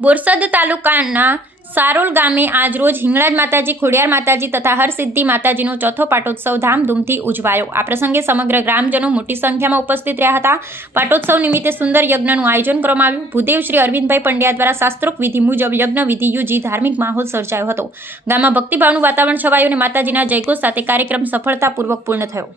બોરસદ તાલુકાના સારોલ ગામે આજરોજ હિંગળાજ માતાજી, ખોડિયાર માતાજી તથા હરસિદ્ધિ માતાજીનો ચોથો પાટોત્સવ ધામધૂમથી ઉજવાયો। આ પ્રસંગે સમગ્ર ગ્રામજનો મોટી સંખ્યામાં ઉપસ્થિત રહ્યા હતા। પાટોત્સવ નિમિત્તે સુંદર યજ્ઞનું આયોજન કરવામાં આવ્યું। ભૂદેવ શ્રી અરવિંદભાઈ પંડ્યા દ્વારા શાસ્ત્રોક્ત વિધિ મુજબ યજ્ઞ વિધિ યોજી ધાર્મિક માહોલ સર્જાયો હતો। ગામમાં ભક્તિભાવનું વાતાવરણ છવાયું અને માતાજીના જયઘોષ સાથે કાર્યક્રમ સફળતાપૂર્વક પૂર્ણ થયો।